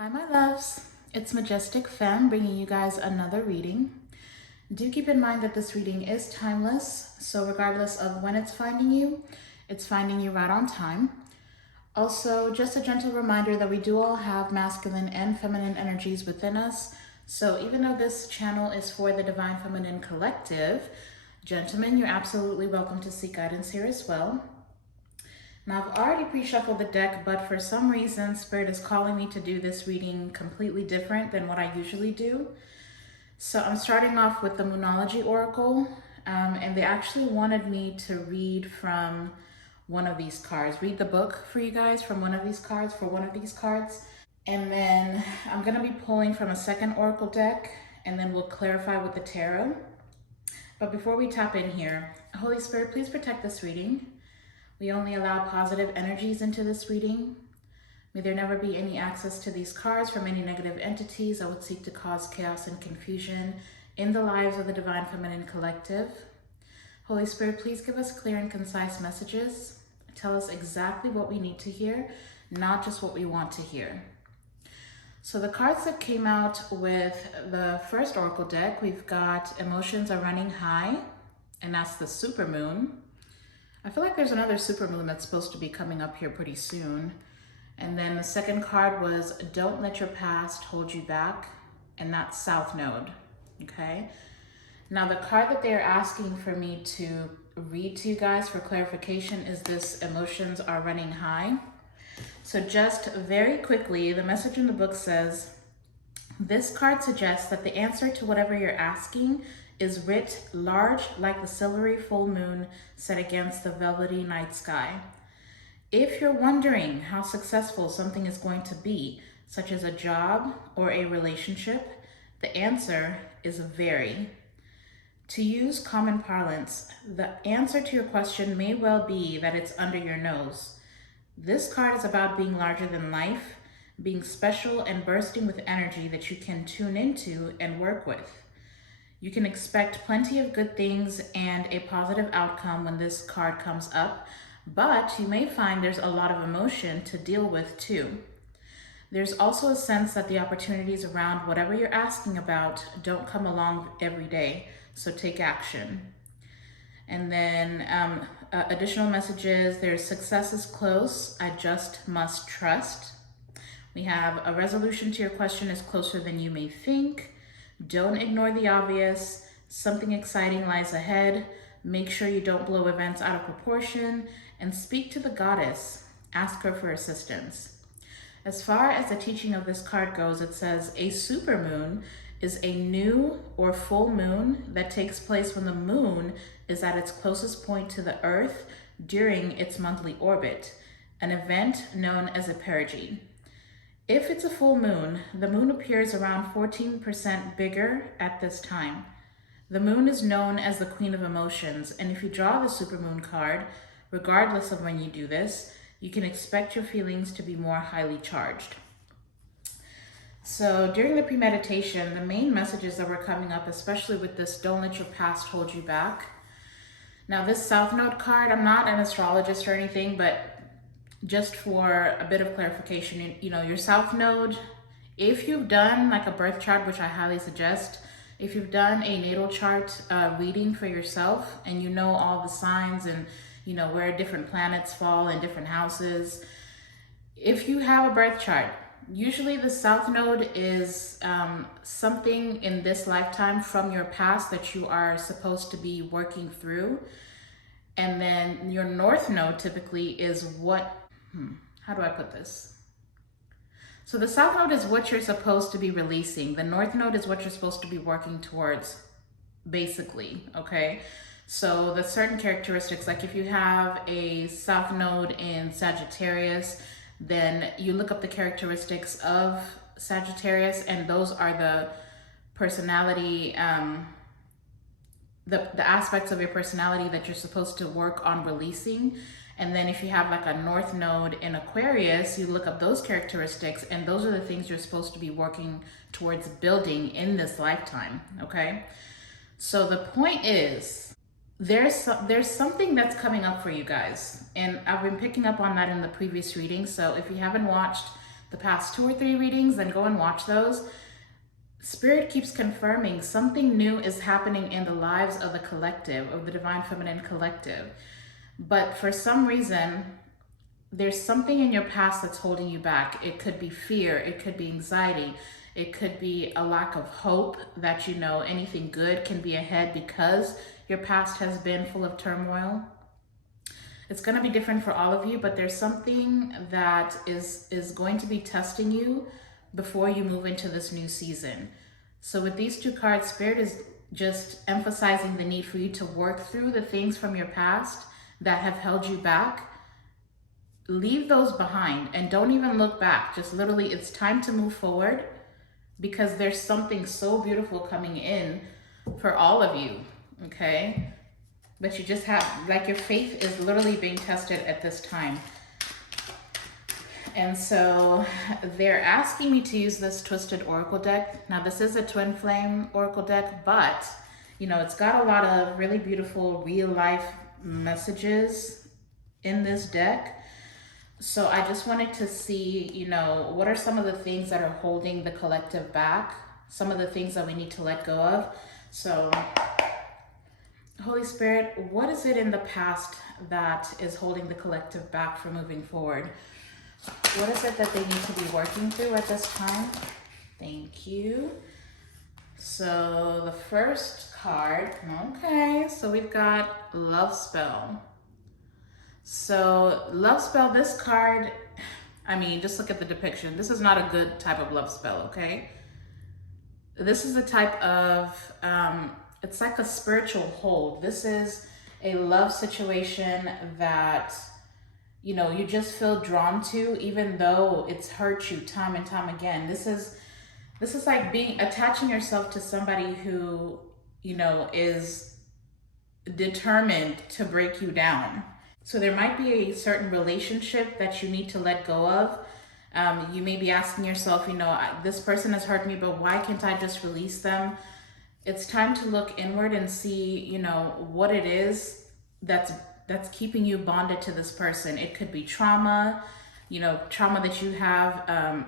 Hi, my loves. It's Majestic Femme bringing you guys another reading. Do keep in mind that this reading is timeless, so regardless of when it's finding you right on time. Also, just a gentle reminder that we do all have masculine and feminine energies within us. So even though this channel is for the Divine Feminine Collective, gentlemen, you're absolutely welcome to seek guidance here as well. Now, I've already pre-shuffled the deck, but for some reason, Spirit is calling me to do this reading completely different than what I usually do. So I'm starting off with the Moonology Oracle, and they actually wanted me to read from one of these cards, read the book for you guys from one of these cards, for one of these cards. And then I'm gonna be pulling from a second Oracle deck, and then we'll clarify with the tarot. But before we tap in here, Holy Spirit, please protect this reading. We only allow positive energies into this reading. May there never be any access to these cards from any negative entities that would seek to cause chaos and confusion in the lives of the Divine Feminine Collective. Holy Spirit, please give us clear and concise messages. Tell us exactly what we need to hear, not just what we want to hear. So the cards that came out with the first Oracle deck, we've got Emotions Are Running High, and that's the Supermoon. I feel like there's another supermoon that's supposed to be coming up here pretty soon. And then the second card was Don't Let Your Past Hold You Back, and that's South Node, okay? Now the card that they're asking for me to read to you guys for clarification is this Emotions Are Running High. So just very quickly, the message in the book says, this card suggests that the answer to whatever you're asking is writ large like the silvery full moon set against the velvety night sky. If you're wondering how successful something is going to be, such as a job or a relationship, the answer is very. To use common parlance, the answer to your question may well be that it's under your nose. This card is about being larger than life, being special and bursting with energy that you can tune into and work with. You can expect plenty of good things and a positive outcome when this card comes up, but you may find there's a lot of emotion to deal with too. There's also a sense that the opportunities around whatever you're asking about don't come along every day, so take action. And then additional messages, there's success is close, I just must trust. We have a resolution to your question is closer than you may think. Don't ignore the obvious. Something exciting lies ahead. Make sure you don't blow events out of proportion, and speak to the goddess. Ask her for assistance. As far as the teaching of this card goes, it says a supermoon is a new or full moon that takes place when the moon is at its closest point to the earth during its monthly orbit, an event known as a perigee. If it's a full moon, the moon appears around 14% bigger at this time. The moon is known as the Queen of Emotions, and if you draw the supermoon card, regardless of when you do this, you can expect your feelings to be more highly charged. So during the premeditation, the main messages that were coming up, especially with this Don't Let Your Past Hold You Back. Now this South Node card, I'm not an astrologist or anything, but just for a bit of clarification, you know, your South Node, if you've done like a birth chart, which I highly suggest, if you've done a natal chart reading for yourself and you know all the signs and you know where different planets fall in different houses, if you have a birth chart, usually the South Node is something in this lifetime from your past that you are supposed to be working through. And then your North Node typically is what, how do I put this? So the South Node is what you're supposed to be releasing. The North Node is what you're supposed to be working towards, basically, okay? So the certain characteristics, like if you have a South Node in Sagittarius, then you look up the characteristics of Sagittarius, and those are the personality, the aspects of your personality that you're supposed to work on releasing. And then if you have like a North Node in Aquarius, you look up those characteristics, and those are the things you're supposed to be working towards building in this lifetime, okay? So the point is, there's something that's coming up for you guys, and I've been picking up on that in the previous reading. So if you haven't watched the past 2 or 3 readings, then go and watch those. Spirit keeps confirming something new is happening in the lives of the collective, of the Divine Feminine collective. But for some reason, there's something in your past that's holding you back. It could be fear, it could be anxiety, it could be a lack of hope that you know anything good can be ahead because your past has been full of turmoil. It's going to be different for all of you, but there's something that is going to be testing you before you move into this new season. So with these 2 cards, Spirit is just emphasizing the need for you to work through the things from your past that have held you back. Leave those behind and don't even look back. Just literally, it's time to move forward because there's something so beautiful coming in for all of you, okay? But you just have, like, your faith is literally being tested at this time. And so they're asking me to use this Twisted Oracle deck. Now, this is a Twin Flame Oracle deck, but, you know, it's got a lot of really beautiful real life messages in this deck. So I just wanted to see, you know, what are some of the things that are holding the collective back? Some of the things that we need to let go of. So, Holy Spirit, what is it in the past that is holding the collective back from moving forward? What is it that they need to be working through at this time? Thank you. So the first card, okay, so we've got Love Spell. So Love Spell, this card, I mean, just look at the depiction. This is not a good type of love spell, okay? This is a type of, it's like a spiritual hold. This is a love situation that, you know, you just feel drawn to, even though it's hurt you time and time again. This is like attaching yourself to somebody who, you know, is determined to break you down. So there might be a certain relationship that you need to let go of. You may be asking yourself, you know, this person has hurt me, but why can't I just release them? It's time to look inward and see, you know, what it is that's keeping you bonded to this person. It could be trauma, you know, trauma that you have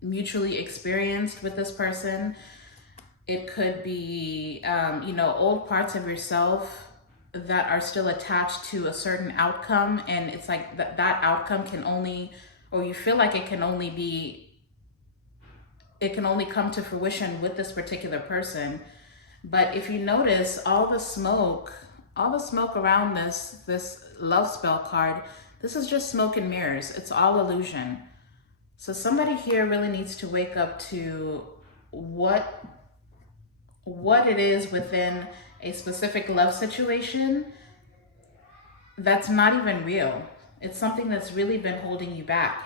mutually experienced with this person. It could be, you know, old parts of yourself that are still attached to a certain outcome. And it's like that outcome can only, or you feel like it can only come to fruition with this particular person. But if you notice, all the smoke around this love spell card, this is just smoke and mirrors. It's all illusion. So somebody here really needs to wake up to what it is within a specific love situation that's not even real. It's something that's really been holding you back.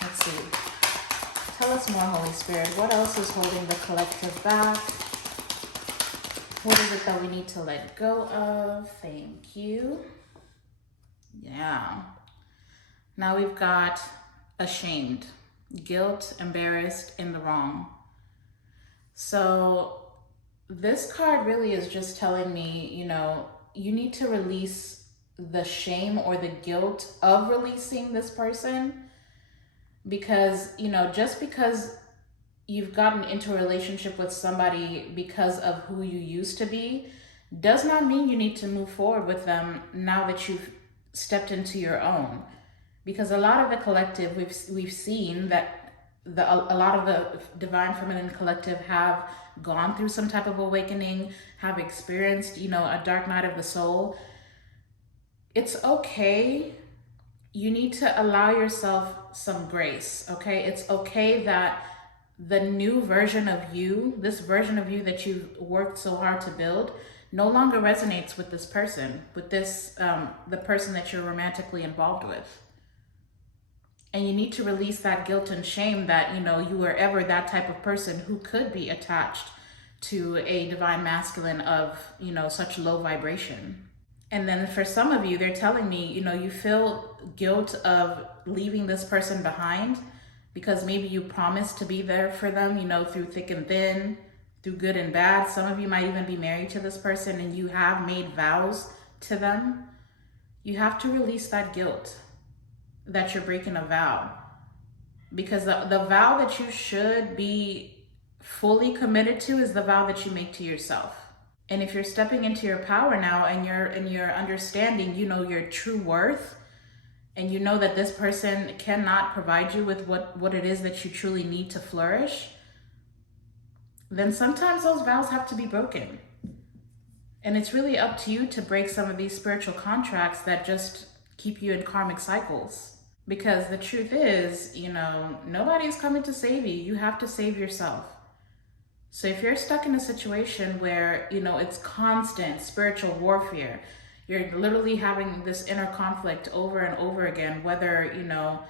Let's see. Tell us more, Holy Spirit. What else is holding the collective back? What is it that we need to let go of? Thank you. Yeah. Now we've got ashamed, guilt, embarrassed, in the wrong. So this card really is just telling me, you know, you need to release the shame or the guilt of releasing this person. Because, you know, just because you've gotten into a relationship with somebody because of who you used to be, does not mean you need to move forward with them now that you've stepped into your own. Because a lot of the collective, we've seen that a lot of the Divine Feminine collective have gone through some type of awakening, have experienced, you know, a dark night of the soul. It's okay. You need to allow yourself some grace, okay? It's okay that the new version of you, this version of you that you've worked so hard to build, no longer resonates with this person, with this, the person that you're romantically involved with. And you need to release that guilt and shame that, you know, you were ever that type of person who could be attached to a divine masculine of, you know, such low vibration. And then for some of you, they're telling me, you know, you feel guilt of leaving this person behind because maybe you promised to be there for them, you know, through thick and thin, through good and bad. Some of you might even be married to this person and you have made vows to them. You have to release that guilt that you're breaking a vow. Because the vow that you should be fully committed to is the vow that you make to yourself. And if you're stepping into your power now and you're understanding, you know, your true worth, and you know that this person cannot provide you with what it is that you truly need to flourish, then sometimes those vows have to be broken. And it's really up to you to break some of these spiritual contracts that just keep you in karmic cycles. Because the truth is, you know, nobody's coming to save you. You have to save yourself. So if you're stuck in a situation where, you know, it's constant spiritual warfare, you're literally having this inner conflict over and over again, whether, you know,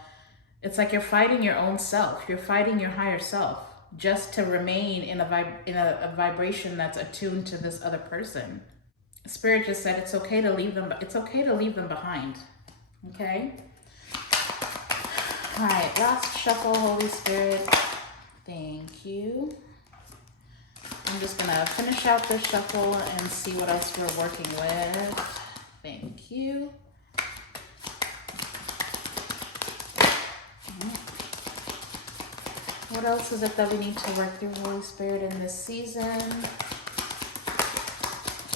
it's like you're fighting your own self, you're fighting your higher self just to remain in a vibration that's attuned to this other person. Spirit just said it's okay to leave them, behind. Okay? All right, last shuffle, Holy Spirit. Thank you. I'm just gonna finish out this shuffle and see what else we're working with. Thank you. What else is it that we need to work through, Holy Spirit, in this season?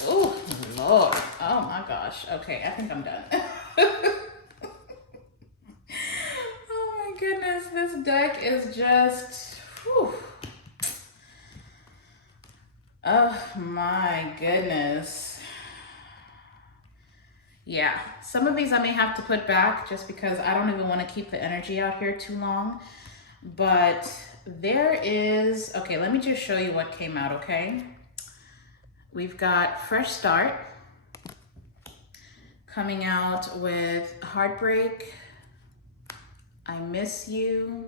Oh, Lord. Oh my gosh. Okay, I think I'm done. Oh my goodness, this deck is just, whew. Oh my goodness. Yeah, some of these I may have to put back just because I don't even want to keep the energy out here too long. But there is, okay, let me just show you what came out, okay? We've got fresh start coming out with heartbreak. I miss you.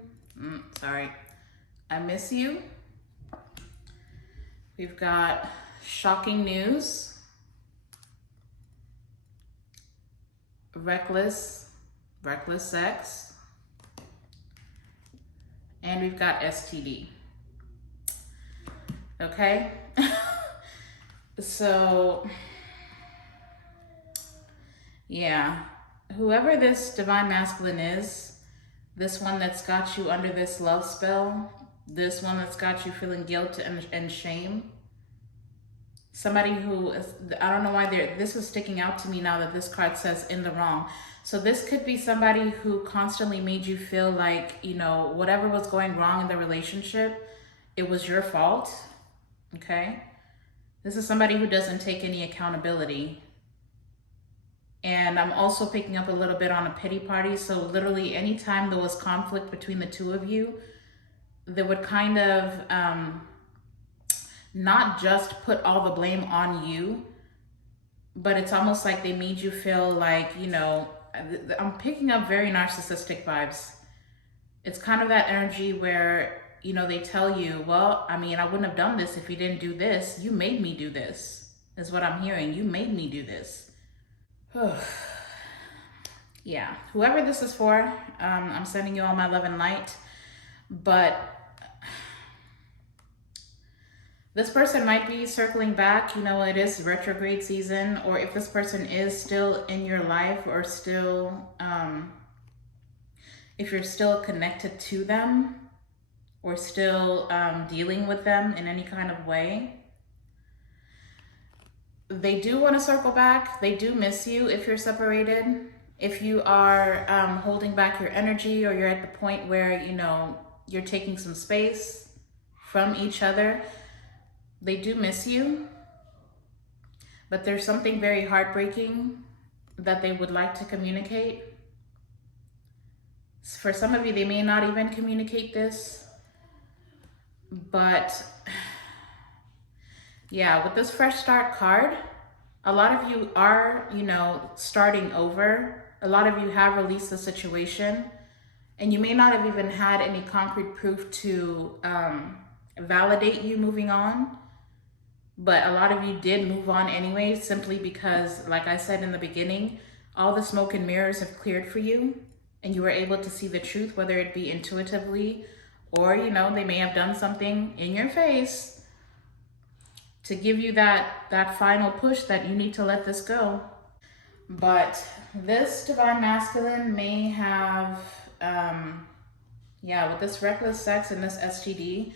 I miss you. We've got shocking news. Reckless sex. And we've got STD. Okay? So, yeah. Whoever this divine masculine is, this one that's got you under this love spell, this one that's got you feeling guilt and shame, somebody who is, I don't know why this is sticking out to me now that this card says in the wrong. So this could be somebody who constantly made you feel like, you know, whatever was going wrong in the relationship, it was your fault, okay? This is somebody who doesn't take any accountability. And I'm also picking up a little bit on a pity party. So literally anytime there was conflict between the two of you, they would kind of not just put all the blame on you, but it's almost like they made you feel like, you know, I'm picking up very narcissistic vibes. It's kind of that energy where, you know, they tell you, well, I mean, I wouldn't have done this if you didn't do this. You made me do this, is what I'm hearing. You made me do this. Yeah, whoever this is for, I'm sending you all my love and light. But this person might be circling back, you know, it is retrograde season, or if this person is still in your life or still, if you're still connected to them or still dealing with them in any kind of way, they do want to circle back. They do miss you if you're separated. If you are holding back your energy, or you're at the point where, you know, you're taking some space from each other, they do miss you, but there's something very heartbreaking that they would like to communicate. For some of you, they may not even communicate this, but yeah, with this fresh start card, a lot of you are, you know, starting over. A lot of you have released the situation, and you may not have even had any concrete proof to validate you moving on. But a lot of you did move on anyway, simply because, like I said in the beginning, all the smoke and mirrors have cleared for you, and you were able to see the truth, whether it be intuitively or, you know, they may have done something in your face to give you that final push that you need to let this go. But this divine masculine may have, Yeah, with this reckless sex and this STD,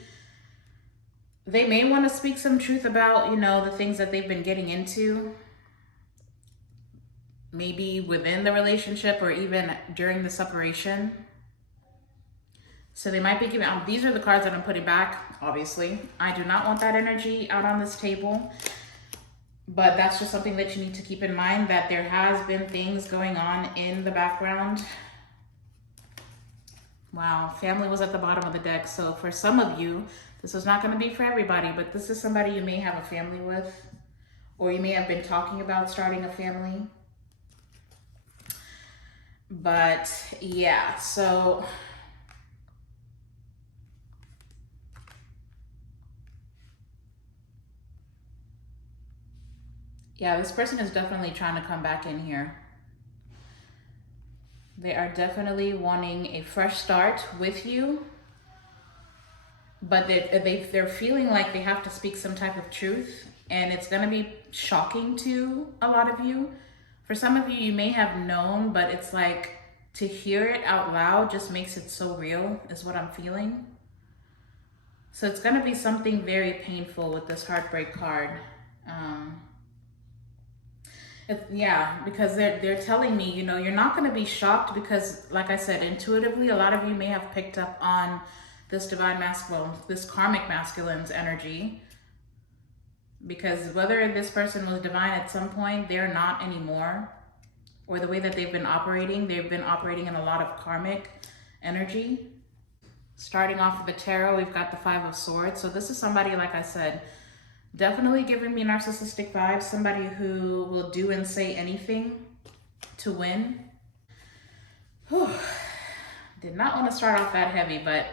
they may want to speak some truth about, you know, the things that they've been getting into, maybe within the relationship or even during the separation. So they might be giving out, these are the cards that I'm putting back, obviously. I do not want that energy out on this table. But that's just something that you need to keep in mind, that there has been things going on in the background. Wow, family was at the bottom of the deck. So for some of you, this is not going to be for everybody, but this is somebody you may have a family with, or you may have been talking about starting a family. But yeah, so yeah, this person is definitely trying to come back in here. They are definitely wanting a fresh start with you, but they're feeling like they have to speak some type of truth, and it's going to be shocking to a lot of you. For some of you, you may have known, but it's like to hear it out loud just makes it so real, is what I'm feeling. So it's going to be something very painful with this heartbreak card. Yeah, because they're telling me, you know, you're not going to be shocked because, like I said, intuitively, a lot of you may have picked up on this divine masculine, this karmic masculine's energy. Because whether this person was divine at some point, they're not anymore. Or the way that they've been operating in a lot of karmic energy. Starting off with the tarot, we've got the Five of Swords. So this is somebody, like I said, definitely giving me narcissistic vibes. Somebody who will do and say anything to win. Whew. Did not want to start off that heavy, but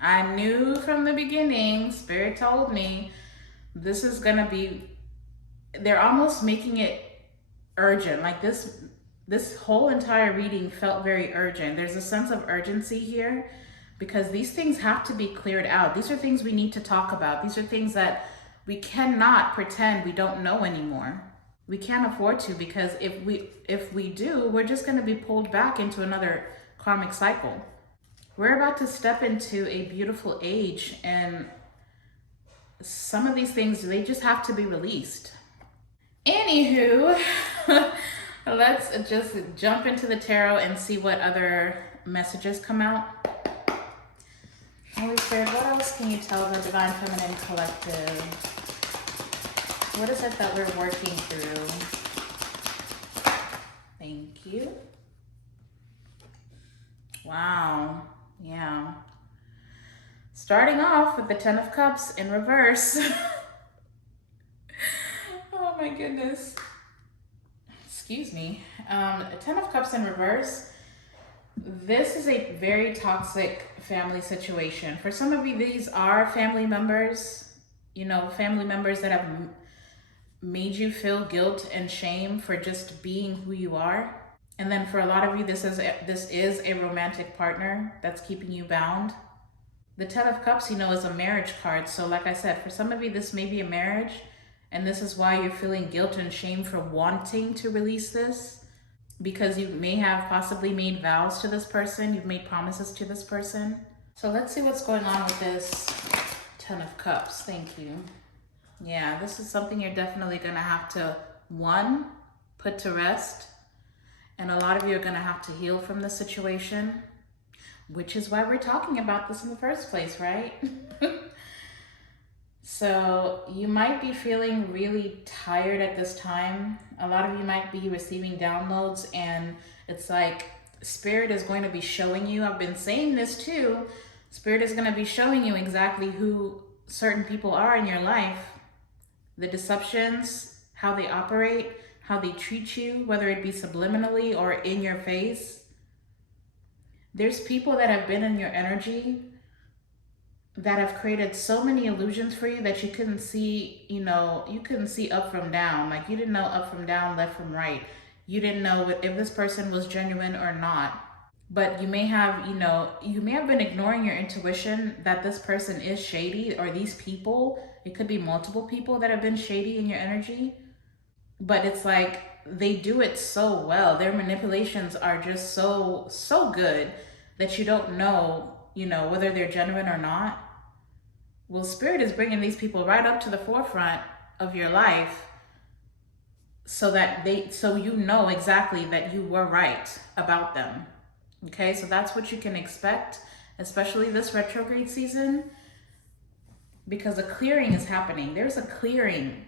I knew from the beginning, Spirit told me, this is going to be, they're almost making it urgent. Like this whole entire reading felt very urgent. There's a sense of urgency here because these things have to be cleared out. These are things we need to talk about. These are things that we cannot pretend we don't know anymore. We can't afford to, because if we do, we're just going to be pulled back into another karmic cycle. We're about to step into a beautiful age, and some of these things, they just have to be released. Anywho, let's just jump into the tarot and see what other messages come out. Holy Spirit, what else can you tell the Divine Feminine Collective? What is it that we're working through? Thank you. Wow. Yeah. Starting off with the Ten of Cups in reverse. Oh my goodness. Excuse me. Ten of Cups in reverse. This is a very toxic family situation. For some of you, these are family members, you know, family members that have made you feel guilt and shame for just being who you are. And then for a lot of you, this is a romantic partner that's keeping you bound. The Ten of Cups, you know, is a marriage card. So like I said, for some of you, this may be a marriage, and this is why you're feeling guilt and shame for wanting to release this, because you may have possibly made vows to this person. You've made promises to this person. So let's see what's going on with this Ten of Cups. Thank you. Yeah, this is something you're definitely going to have to, one, put to rest. And a lot of you are going to have to heal from this situation, which is why we're talking about this in the first place, right? So you might be feeling really tired at this time. A lot of you might be receiving downloads, and it's like Spirit is going to be showing you, I've been saying this too, Spirit is going to be showing you exactly who certain people are in your life. The deceptions, how they operate, how they treat you, whether it be subliminally or in your face. There's people that have been in your energy that have created so many illusions for you that you couldn't see, you know, you couldn't see up from down. Like you didn't know up from down, left from right. You didn't know if this person was genuine or not. But you may have, you know, you may have been ignoring your intuition that this person is shady, or these people, it could be multiple people that have been shady in your energy. But it's like they do it so well. Their manipulations are just so good that you don't know you know, whether they're genuine or not. Well, Spirit is bringing these people right up to the forefront of your life so you know exactly that you were right about them. Okay, so that's what you can expect, especially this retrograde season, because a clearing is happening. There's a clearing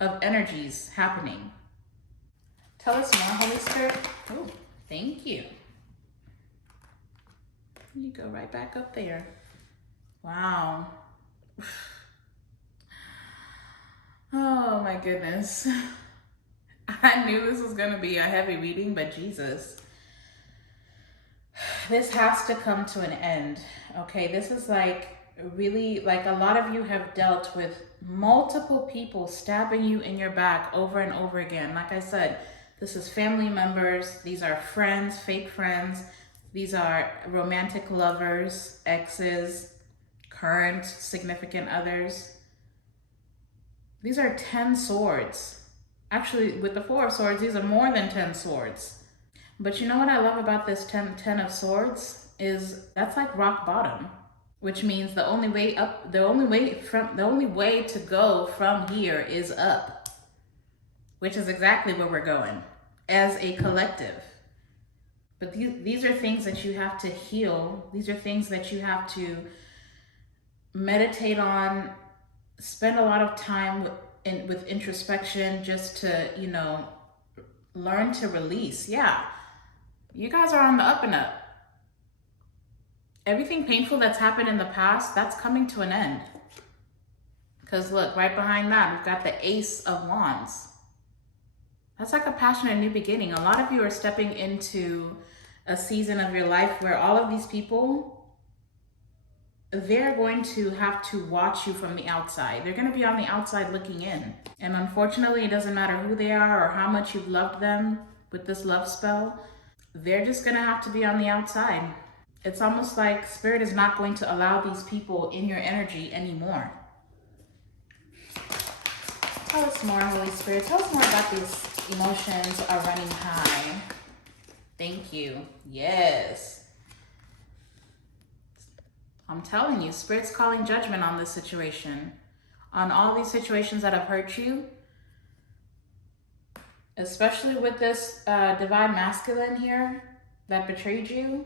of energies happening. Tell us more, Holy Spirit. Oh, thank you. You go right back up there. Wow. Oh my goodness. I knew this was going to be a heavy reading, but Jesus. This has to come to an end. Okay, this is like really, like a lot of you have dealt with multiple people stabbing you in your back over and over again. Like I said, this is family members. These are friends, fake friends. These are romantic lovers, exes, current significant others. These are 10 swords. Actually, with the 4 of swords, these are more than 10 swords. But you know what I love about this 10 of swords is that's like rock bottom, which means the only way to go from here is up, which is exactly where we're going as a collective. But these are things that you have to heal. These are things that you have to meditate on, spend a lot of time with introspection, just to, you know, learn to release. Yeah, you guys are on the up and up. Everything painful that's happened in the past, that's coming to an end. Because look, right behind that, we've got the Ace of Wands. That's like a passionate new beginning. A lot of you are stepping into a season of your life where all of these people, they're going to have to watch you from the outside. They're going to be on the outside looking in. And unfortunately, it doesn't matter who they are or how much you've loved them with this love spell. They're just going to have to be on the outside. It's almost like Spirit is not going to allow these people in your energy anymore. Tell us more, Holy Spirit. Tell us more about these emotions are running high. Thank you. Yes. I'm telling you, Spirit's calling judgment on this situation. On all these situations that have hurt you. Especially with this divine masculine here that betrayed you.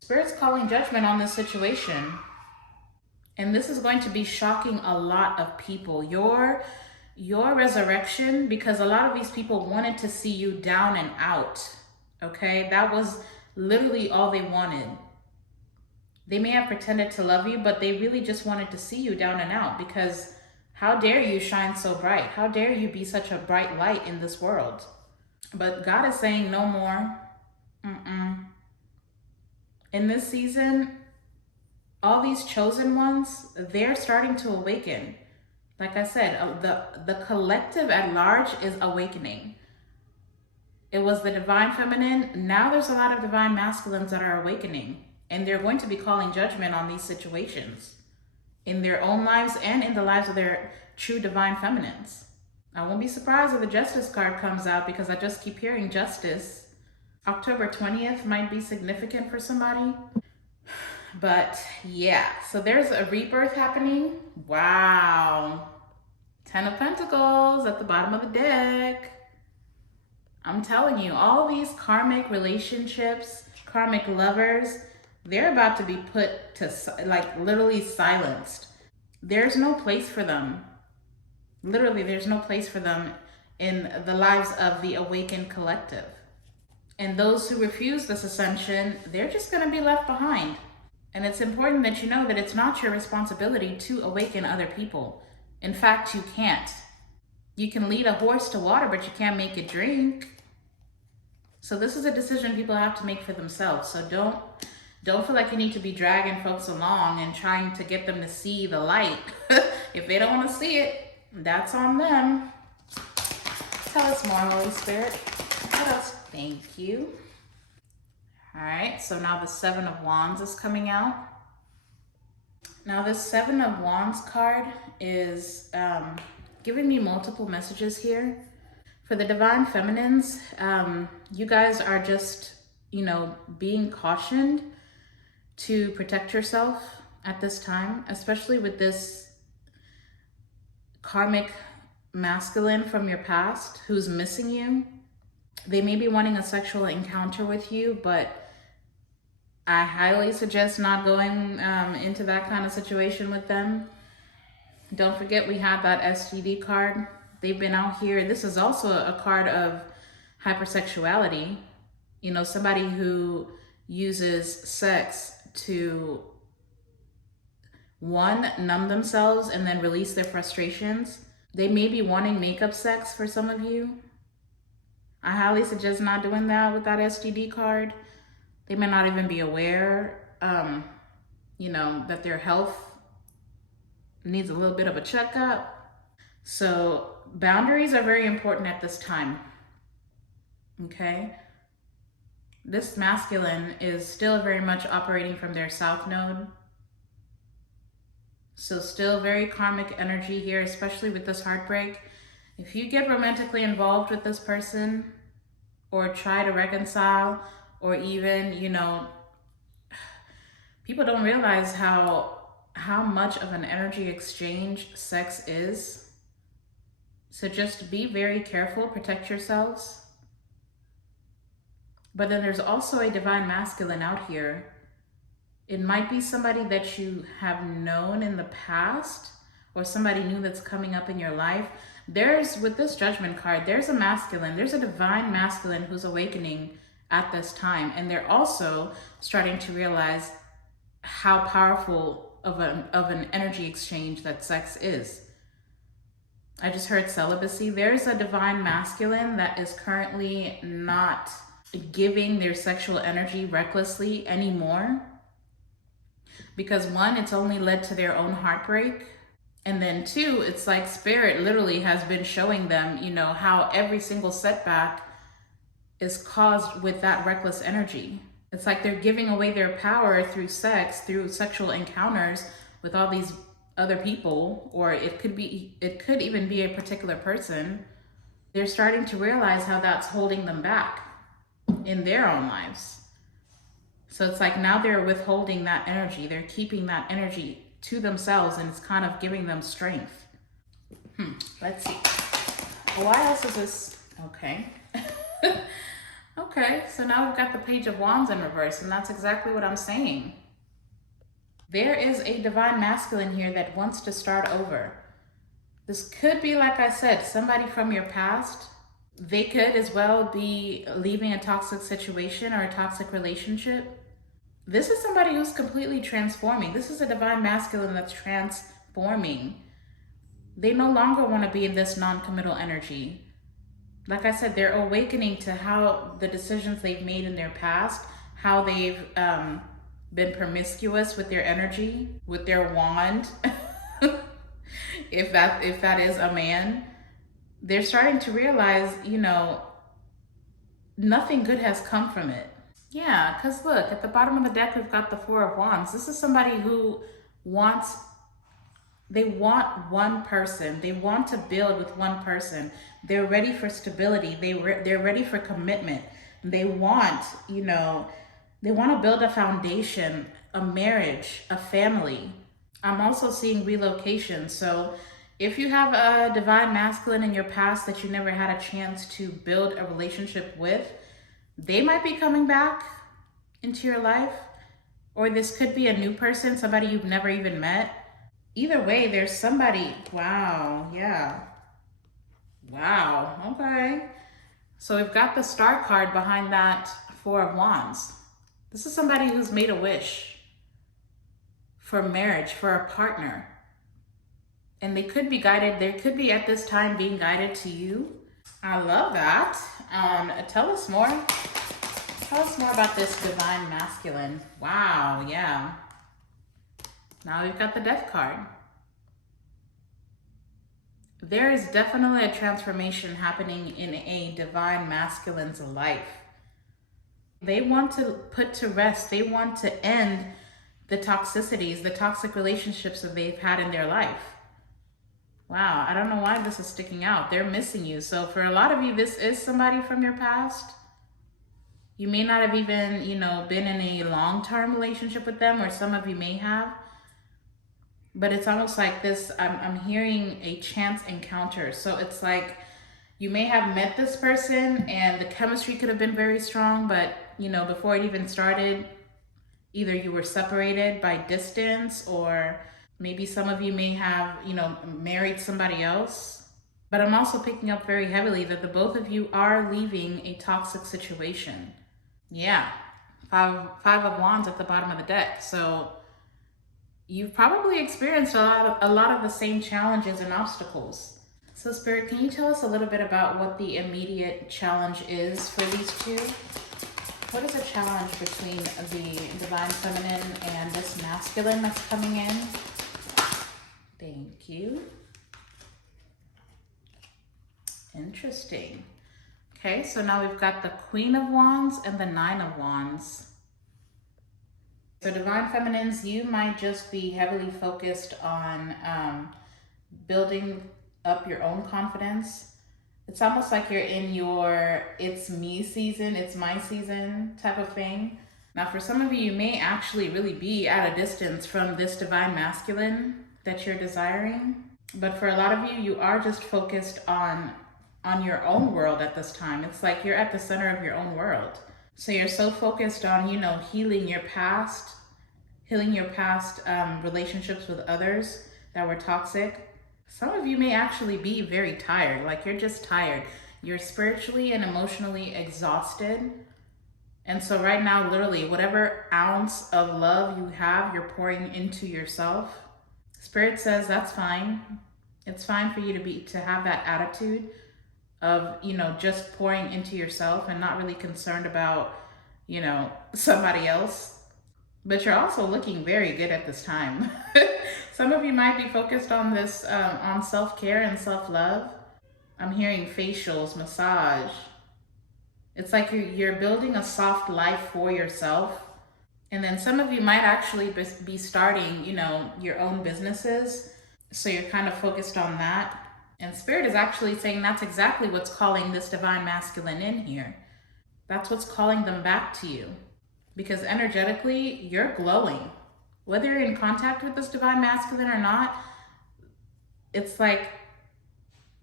Spirit's calling judgment on this situation. And this is going to be shocking a lot of people. Your resurrection, because a lot of these people wanted to see you down and out. Okay? That was literally all they wanted. They may have pretended to love you, but they really just wanted to see you down and out, because how dare you shine so bright? How dare you be such a bright light in this world? But God is saying no more. In this season, all these chosen ones, they're starting to awaken. Like I said, the collective at large is awakening. It was the divine feminine. Now there's a lot of divine masculines that are awakening. And they're going to be calling judgment on these situations in their own lives and in the lives of their true divine feminines. I won't be surprised if the Justice card comes out, because I just keep hearing justice. October 20th might be significant for somebody. But yeah, so there's a rebirth happening. Wow. 10 of Pentacles at the bottom of the deck. I'm telling you, all these karmic relationships, karmic lovers, they're about to be put to, like, literally silenced. There's no place for them. Literally, there's no place for them in the lives of the awakened collective. And those who refuse this ascension, they're just going to be left behind. And it's important that you know that it's not your responsibility to awaken other people. In fact, you can't. You can lead a horse to water, but you can't make it drink. So this is a decision people have to make for themselves. So don't feel like you need to be dragging folks along and trying to get them to see the light. If they don't want to see it, that's on them. Tell us more, Holy Spirit. What else? Thank you. All right, so now the 7 of Wands is coming out. Now this 7 of Wands card is giving me multiple messages here. For the divine feminines, you guys are just, you know, being cautioned to protect yourself at this time, especially with this karmic masculine from your past who's missing you. They may be wanting a sexual encounter with you, but I highly suggest not going into that kind of situation with them. Don't forget we have that STD card. They've been out here. This is also a card of hypersexuality. You know, somebody who uses sex to, one, numb themselves and then release their frustrations. They may be wanting makeup sex for some of you. I highly suggest not doing that with that STD card. They may not even be aware, you know, that their health needs a little bit of a checkup. So boundaries are very important at this time, okay? This masculine is still very much operating from their south node. So still very karmic energy here, especially with this heartbreak. If you get romantically involved with this person or try to reconcile, or even, you know, people don't realize how much of an energy exchange sex is. So just be very careful, protect yourselves. But then there's also a divine masculine out here. It might be somebody that you have known in the past, or somebody new that's coming up in your life. There's, with this Judgment card, there's a masculine, there's a divine masculine who's awakening at this time. And they're also starting to realize how powerful of an energy exchange that sex is. I just heard celibacy. There's a divine masculine that is currently not giving their sexual energy recklessly anymore. Because one, it's only led to their own heartbreak. And then two, it's like spirit literally has been showing them, you know, how every single setback is caused with that reckless energy. It's like they're giving away their power through sex, through sexual encounters with all these other people, or it could even be a particular person. They're starting to realize how that's holding them back in their own lives. So it's like now they're withholding that energy. They're keeping that energy to themselves, and it's kind of giving them strength. Let's see. Why else is this? Okay. Okay, so now we've got the Page of Wands in reverse, and that's exactly what I'm saying. There is a divine masculine here that wants to start over. This could be, like I said, somebody from your past. They could as well be leaving a toxic situation or a toxic relationship. This is somebody who's completely transforming. This is a divine masculine that's transforming. They no longer want to be in this non-committal energy. Like I said, they're awakening to how the decisions they've made in their past, how they've been promiscuous with their energy, with their wand, if that is a man. They're starting to realize, you know, nothing good has come from it. Yeah, because look, at the bottom of the deck, we've got the Four of Wands. This is somebody who they want one person. They want to build with one person. They're ready for stability. They're ready for commitment. They want, you know, they want to build a foundation, a marriage, a family. I'm also seeing relocation. So if you have a divine masculine in your past that you never had a chance to build a relationship with, they might be coming back into your life. Or this could be a new person, somebody you've never even met. Either way, there's somebody. Wow, yeah. Wow, okay. So we've got the Star card behind that Four of Wands. This is somebody who's made a wish for marriage, for a partner. And they could be guided, they could be at this time being guided to you. I love that. Tell us more. Tell us more about this divine masculine. Wow, yeah. Now we've got the Death card. There is definitely a transformation happening in a divine masculine's life. They want to put to rest. They want to end the toxicities, the toxic relationships that they've had in their life. Wow, I don't know why this is sticking out. They're missing you. So for a lot of you, this is somebody from your past. You may not have even, been in a long-term relationship with them, or some of you may have. But it's almost like this, I'm hearing a chance encounter. So it's like you may have met this person and the chemistry could have been very strong, but before it even started, either you were separated by distance, or maybe some of you may have, married somebody else. But I'm also picking up very heavily that the both of you are leaving a toxic situation. Yeah, five of wands at the bottom of the deck. So you've probably experienced a lot of the same challenges and obstacles. So Spirit, can you tell us a little bit about what the immediate challenge is for these two? What is the challenge between the Divine Feminine and this masculine that's coming in? Thank you. Interesting. Okay, so now we've got the Queen of Wands and the Nine of Wands. So Divine Feminines, you might just be heavily focused on building up your own confidence. It's almost like you're in your it's me season, it's my season type of thing. Now for some of you, you may actually really be at a distance from this Divine Masculine that you're desiring. But for a lot of you, you are just focused on your own world at this time. It's like you're at the center of your own world. So you're so focused on, healing your past relationships with others that were toxic. Some of you may actually be very tired, like you're just tired. You're spiritually and emotionally exhausted. And so right now, literally, whatever ounce of love you have, you're pouring into yourself. Spirit says that's fine. It's fine for you to have that attitude of, just pouring into yourself and not really concerned about, somebody else. But you're also looking very good at this time. Some of you might be focused on this, on self-care and self-love. I'm hearing facials, massage. It's like you're building a soft life for yourself. And then some of you might actually be starting, your own businesses. So you're kind of focused on that. And Spirit is actually saying that's exactly what's calling this Divine Masculine in here. That's what's calling them back to you. Because energetically, you're glowing. Whether you're in contact with this Divine Masculine or not, it's like,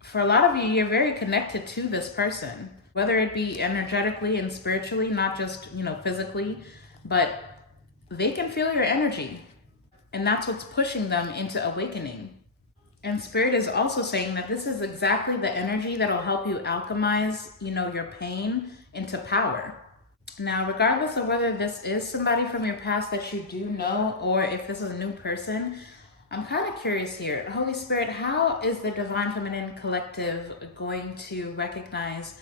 for a lot of you, you're very connected to this person. Whether it be energetically and spiritually, not just, physically, but they can feel your energy. And that's what's pushing them into awakening. And Spirit is also saying that this is exactly the energy that'll help you alchemize, your pain into power. Now, regardless of whether this is somebody from your past that you do know, or if this is a new person, I'm kind of curious here. Holy Spirit, how is the Divine Feminine Collective going to recognize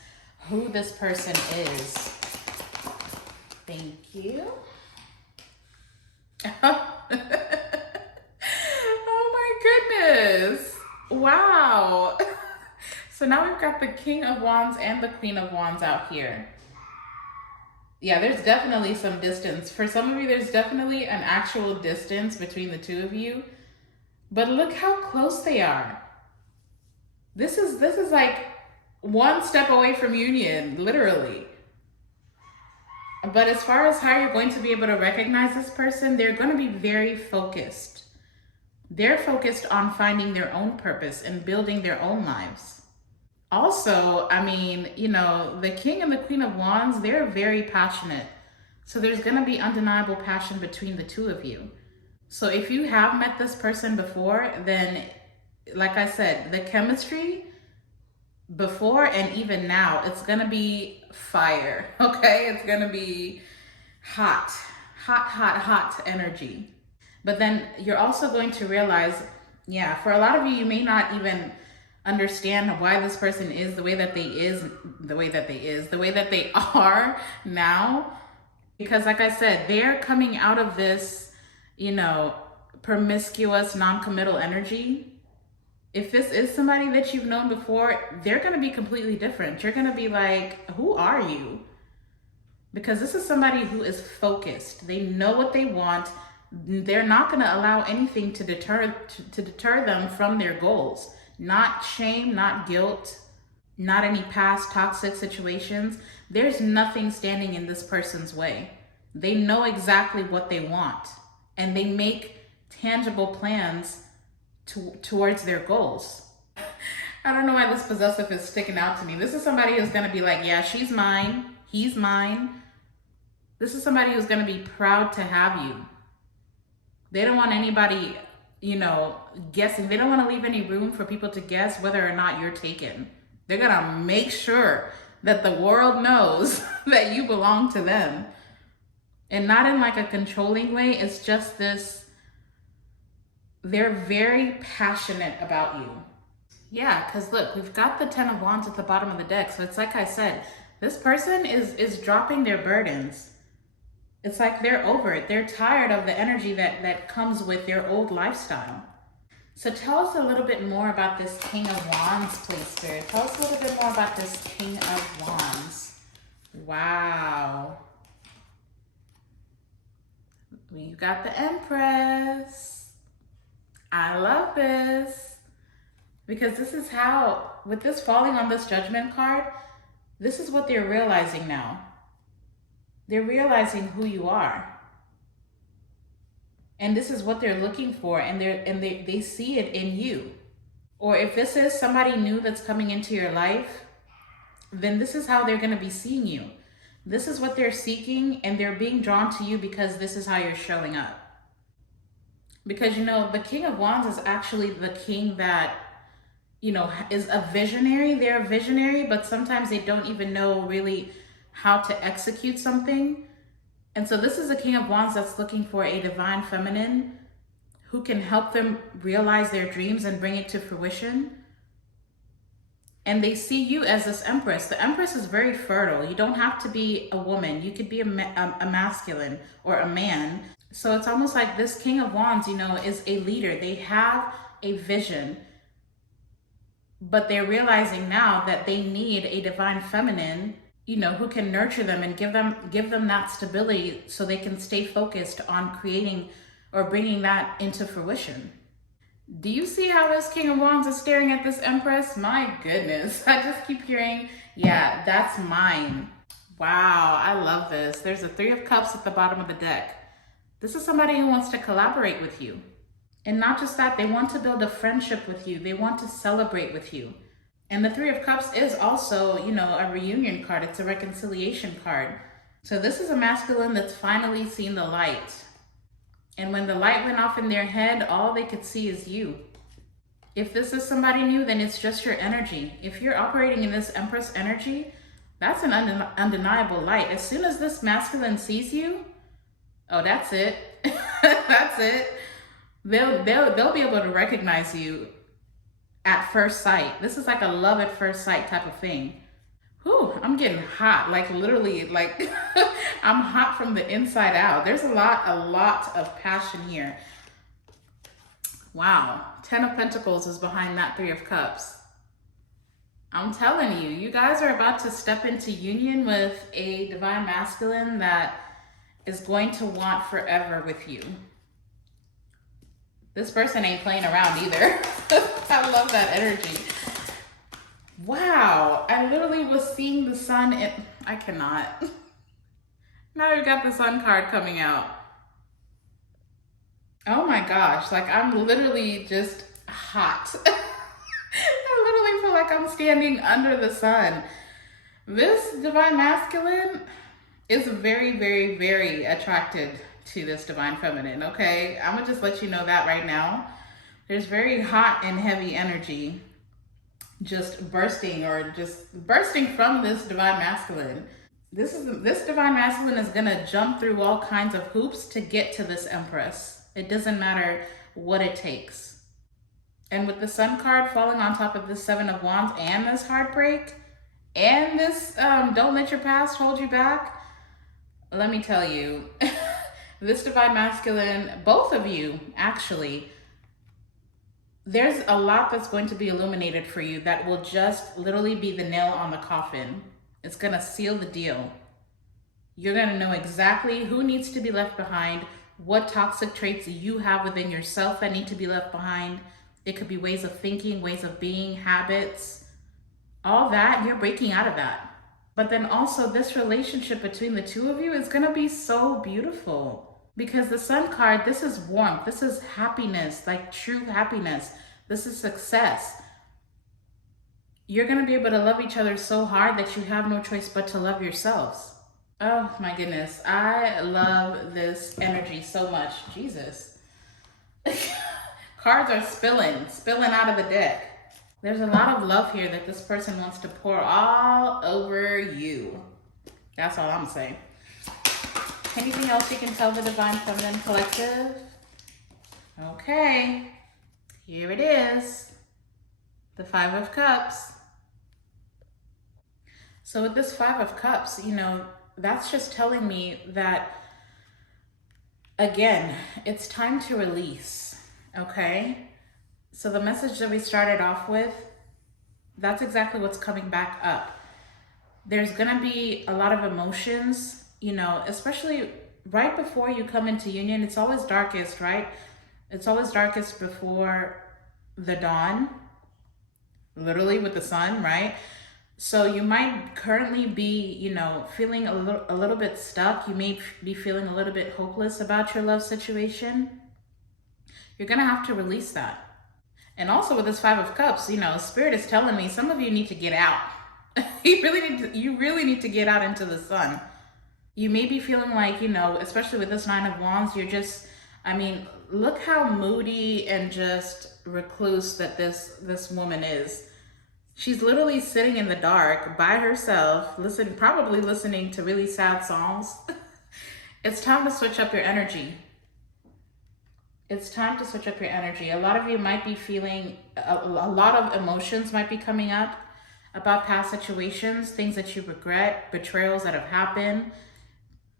who this person is? Thank you. Oh my goodness. Wow. So now we've got the King of Wands and the Queen of Wands out here. Yeah, there's definitely some distance. For some of you, there's definitely an actual distance between the two of you. But look how close they are. This is like one step away from union, literally. But as far as how you're going to be able to recognize this person, they're going to be very focused. They're focused on finding their own purpose and building their own lives. Also, the King and the Queen of Wands, they're very passionate. So there's going to be undeniable passion between the two of you. So if you have met this person before, then, like I said, the chemistry before and even now, it's going to be fire, okay? It's going to be hot energy. But then you're also going to realize, for a lot of you, you may not even understand why this person is the way that they are now. Because like I said, they're coming out of this, promiscuous, non-committal energy. If this is somebody that you've known before, they're going to be completely different. You're going to be like, who are you? Because this is somebody who is focused. They know what they want. They're not going to allow anything to deter them from their goals. Not shame, not guilt. not any past toxic situations. There's nothing standing in this person's way. They know exactly what they want, and they make tangible plans towards their goals. I don't know why this possessive is sticking out to me. This is somebody who's going to be like, yeah, she's mine, he's mine. This is somebody who's going to be proud to have you. They don't want anybody, guessing. They don't want to leave any room for people to guess whether or not you're taken. They're going to make sure that the world knows that you belong to them. And not in like a controlling way. It's just this, they're very passionate about you. Yeah, because look, we've got the 10 of Wands at the bottom of the deck. So it's like I said, this person is dropping their burdens. It's like they're over it. They're tired of the energy that comes with their old lifestyle. So tell us a little bit more about this King of Wands, please, Spirit. Tell us a little bit more about this King of Wands. Wow. You got the Empress. I love this. Because this is how, with this falling on this Judgment card, this is what they're realizing now. They're realizing who you are. And this is what they're looking for, and they see it in you. Or if this is somebody new that's coming into your life, then this is how they're going to be seeing you. This is what they're seeking, and they're being drawn to you because this is how you're showing up. Because, the King of Wands is actually the king that, is a visionary. They're a visionary, but sometimes they don't even know really how to execute something. And so this is a King of Wands that's looking for a divine feminine who can help them realize their dreams and bring it to fruition. And they see you as this Empress. The Empress is very fertile. You don't have to be a woman. You could be a masculine or a man. So it's almost like this King of Wands, is a leader. They have a vision, but they're realizing now that they need a divine feminine, who can nurture them and give them that stability so they can stay focused on creating or bringing that into fruition. Do you see how this King of Wands is staring at this Empress? My goodness, I just keep hearing, yeah, that's mine. Wow, I love this. There's a 3 of Cups at the bottom of the deck. This is somebody who wants to collaborate with you. And not just that, they want to build a friendship with you. They want to celebrate with you. And the 3 of Cups is also, a reunion card. It's a reconciliation card. So this is a masculine that's finally seen the light. And when the light went off in their head, all they could see is you. If this is somebody new, then it's just your energy. If you're operating in this Empress energy, that's an undeniable light. As soon as this masculine sees you, oh, that's it. That's it. They'll be able to recognize you at first sight. This is like a love at first sight type of thing. Whew, I'm getting hot, like literally, like I'm hot from the inside out. There's a lot of passion here. Wow, 10 of Pentacles is behind that 3 of Cups. I'm telling you, you guys are about to step into union with a divine masculine that is going to want forever with you. This person ain't playing around either. I love that energy. Wow, I literally was seeing the sun in, I cannot. Now we got the Sun card coming out. Oh my gosh, like I'm literally just hot. I literally feel like I'm standing under the sun. This divine masculine is very, very, very attracted to this divine feminine, okay? I'm gonna just let you know that right now. There's very hot and heavy energy just bursting from this divine masculine. This divine masculine is gonna jump through all kinds of hoops to get to this Empress. It doesn't matter what it takes. And with the Sun card falling on top of this 7 of Wands and this heartbreak and this don't let your past hold you back, let me tell you, this divine masculine, both of you actually, there's a lot that's going to be illuminated for you that will just literally be the nail on the coffin. It's gonna seal the deal. You're gonna know exactly who needs to be left behind, what toxic traits you have within yourself that need to be left behind. It could be ways of thinking, ways of being, habits, all that, you're breaking out of that. But then also this relationship between the two of you is gonna be so beautiful. Because the Sun card, this is warmth, this is happiness, like true happiness. This is success. You're gonna be able to love each other so hard that you have no choice but to love yourselves. Oh my goodness, I love this energy so much. Jesus. Cards are spilling out of the deck. There's a lot of love here that this person wants to pour all over you. That's all I'm saying. Anything else you can tell the Divine Feminine Collective? Okay, here it is. The Five of Cups. So with this Five of Cups, you know, that's just telling me that, again, it's time to release, okay? So the message that we started off with, that's exactly what's coming back up. There's gonna be a lot of emotions, you know, especially right before you come into union. It's always darkest, right? It's always darkest before the dawn, literally with the sun, right? So you might currently be, you know, feeling a little bit stuck. You may be feeling a little bit hopeless about your love situation. You're gonna have to release that. And also with this Five of Cups, you know, Spirit is telling me some of you need to get out. You really need to get out into the sun. You may be feeling like, you know, especially with this Nine of Wands, you're just, I mean, look how moody and just recluse that this woman is. She's literally sitting in the dark by herself, probably listening to really sad songs. It's time to switch up your energy. It's time to switch up your energy. A lot of you might be feeling, a lot of emotions might be coming up about past situations, things that you regret, betrayals that have happened,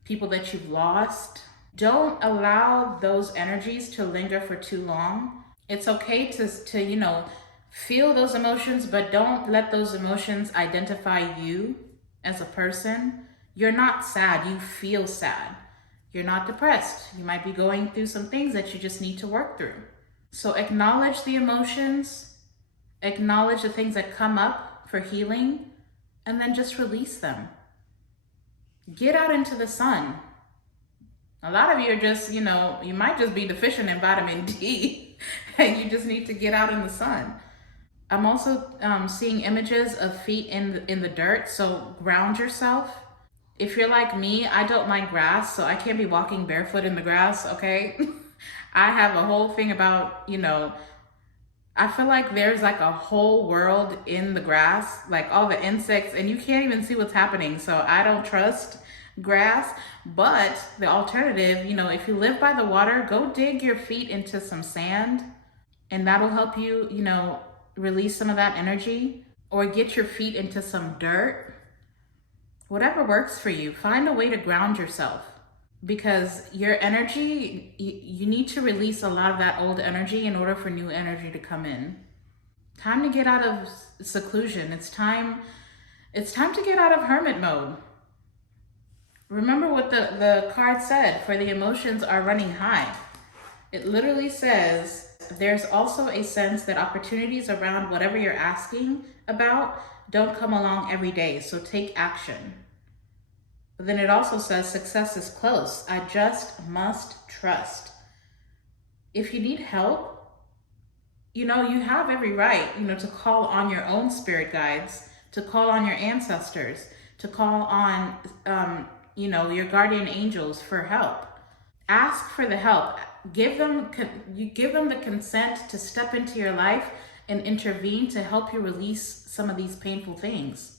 people that you've lost. Don't allow those energies to linger for too long. It's okay to you know, feel those emotions, but don't let those emotions identify you as a person. You're not sad, you feel sad. You're not depressed. You might be going through some things that you just need to work through. So acknowledge the emotions, acknowledge the things that come up for healing, and then just release them. Get out into the sun. A lot of you are just, you know, you might just be deficient in vitamin D and you just need to get out in the sun. I'm also seeing images of feet in the dirt, so ground yourself. If you're like me, I don't like grass, so I can't be walking barefoot in the grass, okay? I have a whole thing about, you know, I feel like there's like a whole world in the grass, like all the insects, and you can't even see what's happening, so I don't trust grass. But the alternative, you know, if you live by the water, go dig your feet into some sand, and that'll help you, you know, release some of that energy, or get your feet into some dirt. Whatever works for you, find a way to ground yourself, because your energy, you need to release a lot of that old energy in order for new energy to come in. Time to get out of seclusion. It's time to get out of hermit mode. Remember what the card said, for the emotions are running high. It literally says, there's also a sense that opportunities around whatever you're asking about don't come along every day, so take action. But then it also says success is close. I just must trust. If you need help, you know, you have every right, you know, to call on your own spirit guides, to call on your ancestors, to call on, you know, your guardian angels for help. Ask for the help. Give them the consent to step into your life and intervene to help you release some of these painful things.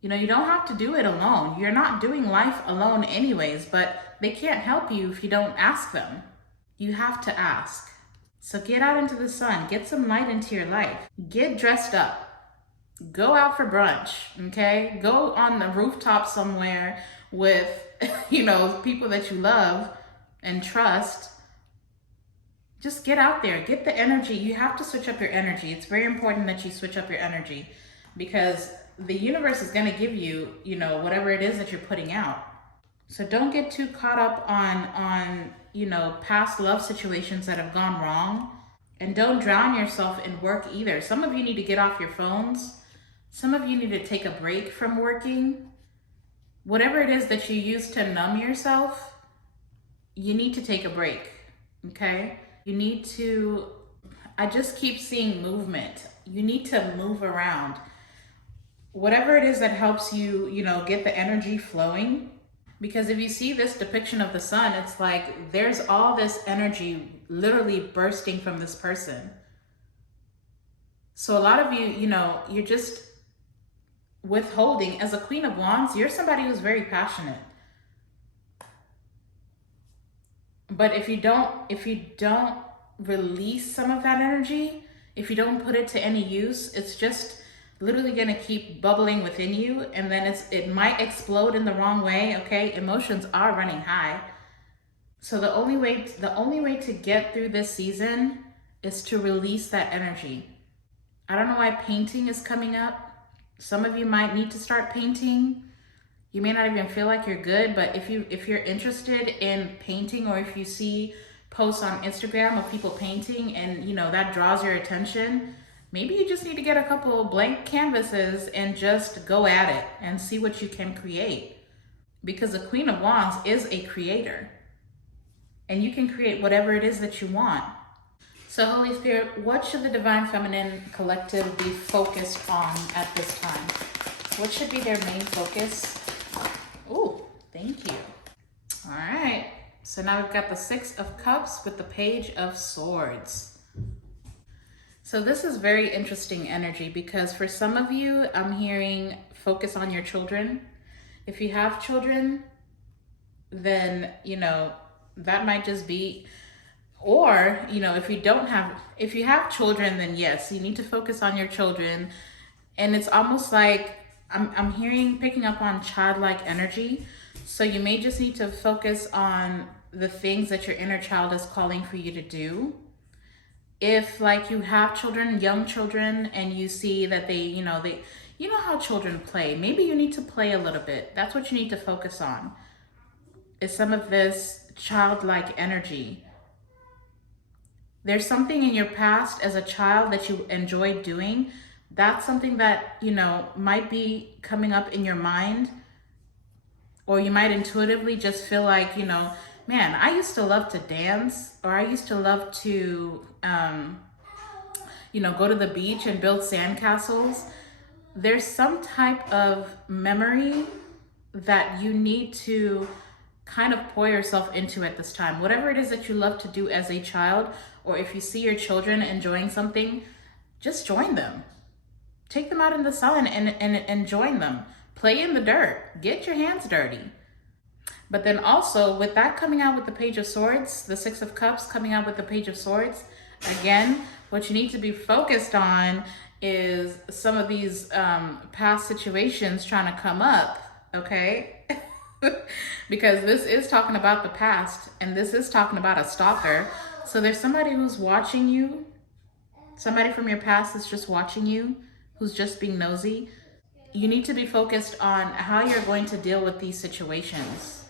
You know, you don't have to do it alone. You're not doing life alone anyways, but they can't help you if you don't ask them. You have to ask. So get out into the sun, get some light into your life, get dressed up, go out for brunch, okay? Go on the rooftop somewhere with, you know, people that you love and trust. Just get out there, get the energy. You have to switch up your energy. It's very important that you switch up your energy, because the universe is going to give you, you know, whatever it is that you're putting out. So don't get too caught up on, you know, past love situations that have gone wrong. And don't drown yourself in work either. Some of you need to get off your phones Some of you need to take a break from working. Whatever it is that you use to numb yourself, you need to take a break, okay? You need to, I just keep seeing movement. You need to move around. Whatever it is that helps you, you know, get the energy flowing. Because if you see this depiction of the sun, it's like there's all this energy literally bursting from this person. So a lot of you, you know, you're just withholding. As a Queen of Wands, you're somebody who's very passionate. But if you don't release some of that energy, if you don't put it to any use, it's just literally gonna keep bubbling within you, and then it might explode in the wrong way, okay? Emotions are running high. So the only way to get through this season is to release that energy. I don't know why painting is coming up. Some of you might need to start painting. You may not even feel like you're good, but if you're interested in painting, or if you see posts on Instagram of people painting and you know that draws your attention, maybe you just need to get a couple of blank canvases and just go at it and see what you can create. Because the Queen of Wands is a creator, and you can create whatever it is that you want. So Holy Spirit, what should the Divine Feminine Collective be focused on at this time? What should be their main focus? Oh, thank you. All right, so now we've got the Six of Cups with the Page of Swords. So this is very interesting energy, because for some of you, I'm hearing focus on your children. If you have children, then, you know, that might just be, or, you know, if you have children, then yes, you need to focus on your children. And it's almost like, I'm picking up on childlike energy. So you may just need to focus on the things that your inner child is calling for you to do. If like you have children, young children, and you see that you know how children play, maybe you need to play a little bit. That's what you need to focus on, is some of this childlike energy. There's something in your past as a child that you enjoyed doing. That's something that, you know, might be coming up in your mind, or you might intuitively just feel like, you know, man, I used to love to dance, or I used to love to, you know, go to the beach and build sandcastles. There's some type of memory that you need to kind of pour yourself into at this time. Whatever it is that you love to do as a child, or if you see your children enjoying something, just join them. Take them out in the sun and join them. Play in the dirt. Get your hands dirty. But then also, with that coming out with the Page of Swords, the Six of Cups coming out with the Page of Swords, again, what you need to be focused on is some of these past situations trying to come up, okay? Because this is talking about the past, and this is talking about a stalker. So there's somebody who's watching you. Somebody from your past is just watching you, who's just being nosy. You need to be focused on how you're going to deal with these situations.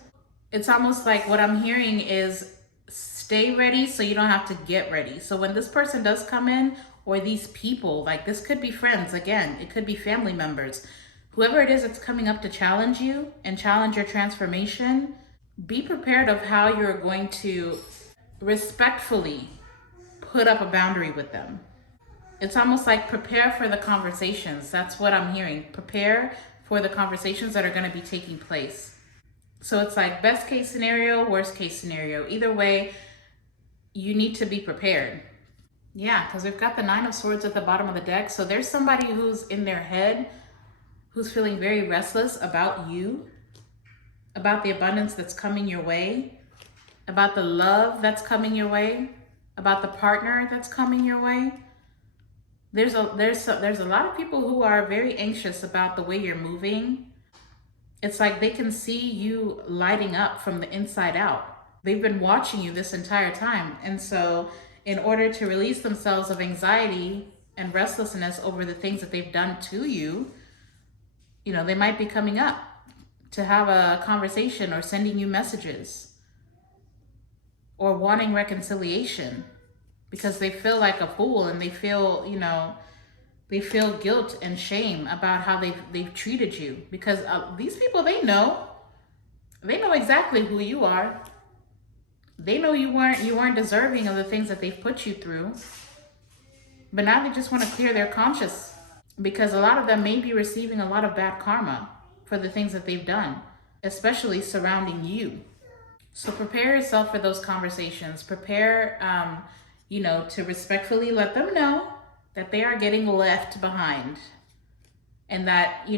It's almost like what I'm hearing is stay ready so you don't have to get ready. So when this person does come in, or these people, like this could be friends, again, it could be family members, whoever it is that's coming up to challenge you and challenge your transformation, be prepared of how you're going to respectfully put up a boundary with them. It's almost like prepare for the conversations. That's what I'm hearing. Prepare for the conversations that are going to be taking place. So it's like best case scenario, worst case scenario. Either way, you need to be prepared. Yeah, because we've got the Nine of Swords at the bottom of the deck. So there's somebody who's in their head, who's feeling very restless about you, about the abundance that's coming your way, about the love that's coming your way, about the partner that's coming your way. There's a lot of people who are very anxious about the way you're moving. It's like they can see you lighting up from the inside out. They've been watching you this entire time. And so in order to release themselves of anxiety and restlessness over the things that they've done to you, you know, they might be coming up to have a conversation or sending you messages or wanting reconciliation because they feel like a fool and they feel, you know, They feel guilt and shame about how they've treated you, because these people, they know exactly who you are. They know you weren't deserving of the things that they've put you through. But now they just want to clear their conscience, because a lot of them may be receiving a lot of bad karma for the things that they've done, especially surrounding you. So prepare yourself for those conversations. Prepare, to respectfully let them know that they are getting left behind, and that,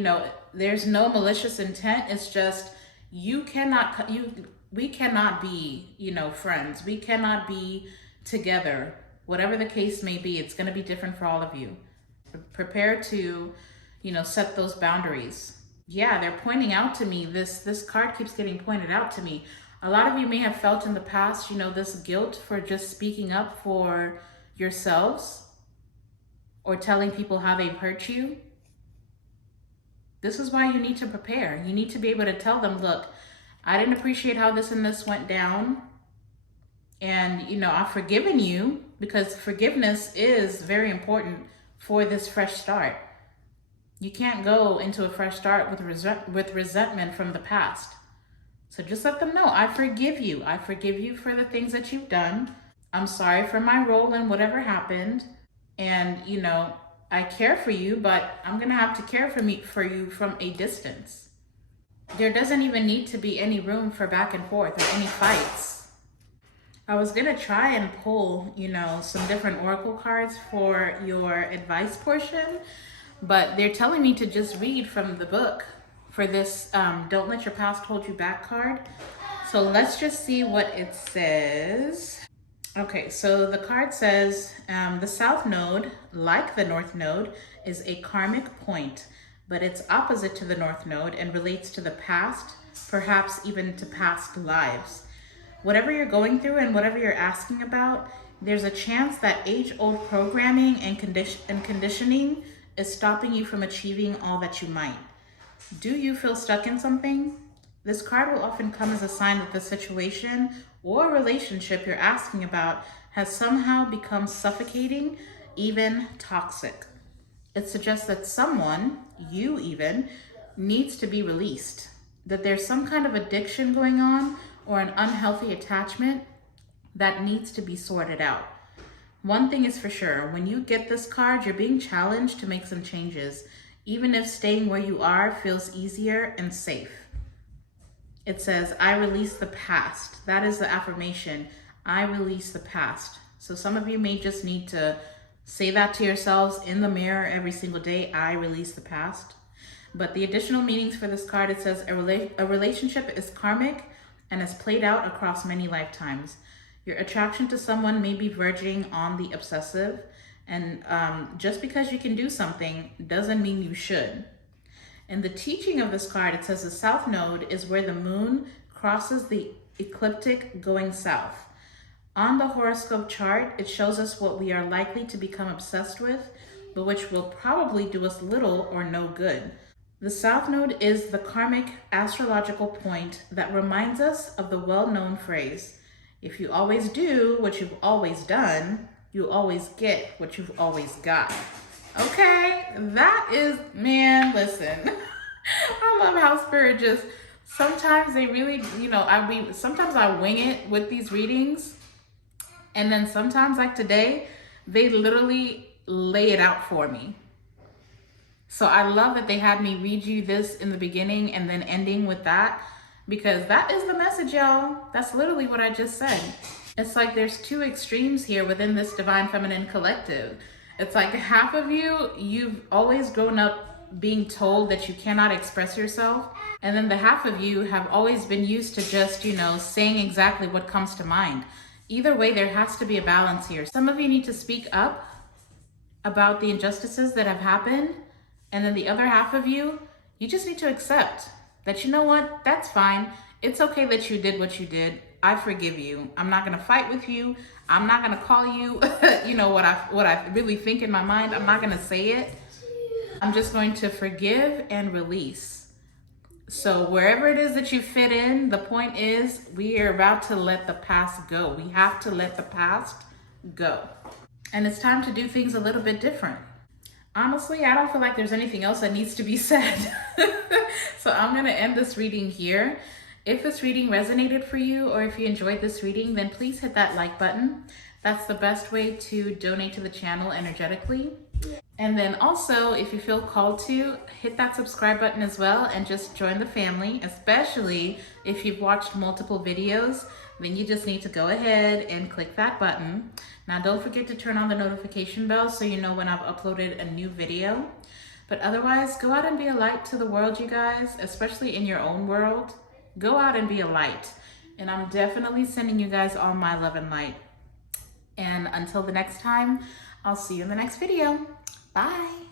there's no malicious intent. It's just, we cannot be, friends. We cannot be together. Whatever the case may be, it's going to be different for all of you. Prepare to, set those boundaries. Yeah, they're pointing out to me, this card keeps getting pointed out to me. A lot of you may have felt in the past, this guilt for just speaking up for yourselves or telling people how they've hurt you. This is why you need to prepare. You need to be able to tell them, look, I didn't appreciate how this and this went down. And, I've forgiven you, because forgiveness is very important for this fresh start. You can't go into a fresh start with resentment from the past. So just let them know, I forgive you. I forgive you for the things that you've done. I'm sorry for my role in whatever happened. And, I care for you, but I'm going to have to care for you from a distance. There doesn't even need to be any room for back and forth or any fights. I was going to try and pull, some different oracle cards for your advice portion, but they're telling me to just read from the book for this Don't Let Your Past Hold You Back card. So let's just see what it says. Okay, so the card says, the South Node, like the North Node, is a karmic point, but it's opposite to the North Node and relates to the past, perhaps even to past lives. Whatever you're going through and whatever you're asking about, there's a chance that age-old programming and conditioning is stopping you from achieving all that you might. Do you feel stuck in something? This card will often come as a sign that the situation or relationship you're asking about has somehow become suffocating, even toxic. It suggests that someone, you even, needs to be released, that there's some kind of addiction going on or an unhealthy attachment that needs to be sorted out. One thing is for sure, when you get this card, you're being challenged to make some changes, even if staying where you are feels easier and safe. It says, I release the past. That is the affirmation. I release the past. So some of you may just need to say that to yourselves in the mirror every single day. I release the past. But the additional meanings for this card, it says a relationship is karmic and is played out across many lifetimes. Your attraction to someone may be verging on the obsessive. And just because you can do something doesn't mean you should. In the teaching of this card, it says the South Node is where the moon crosses the ecliptic going south. On the horoscope chart, it shows us what we are likely to become obsessed with, but which will probably do us little or no good. The South Node is the karmic astrological point that reminds us of the well-known phrase, if you always do what you've always done, you always get what you've always got. Okay, that is, man, listen. I love how Spirit just, sometimes they really, sometimes I wing it with these readings. And then sometimes, like today, they literally lay it out for me. So I love that they had me read you this in the beginning and then ending with that, because that is the message, y'all. That's literally what I just said. It's like there's two extremes here within this Divine Feminine collective. It's like half of you, you've always grown up being told that you cannot express yourself. And then the half of you have always been used to just, saying exactly what comes to mind. Either way, there has to be a balance here. Some of you need to speak up about the injustices that have happened. And then the other half of you, you just need to accept that, you know what, that's fine. It's okay that you did what you did. I forgive you. I'm not gonna fight with you. I'm not gonna call you, what I really think in my mind. I'm not gonna say it. I'm just going to forgive and release. So wherever it is that you fit in, the point is we are about to let the past go. We have to let the past go. And it's time to do things a little bit different. Honestly, I don't feel like there's anything else that needs to be said. So I'm going to end this reading here. If this reading resonated for you, or if you enjoyed this reading, then please hit that like button. That's the best way to donate to the channel energetically. And then also, if you feel called to, hit that subscribe button as well and just join the family, especially if you've watched multiple videos, then you just need to go ahead and click that button. Now, don't forget to turn on the notification bell so you know when I've uploaded a new video. But otherwise, go out and be a light to the world, you guys, especially in your own world. Go out and be a light. And I'm definitely sending you guys all my love and light. And until the next time, I'll see you in the next video. Bye.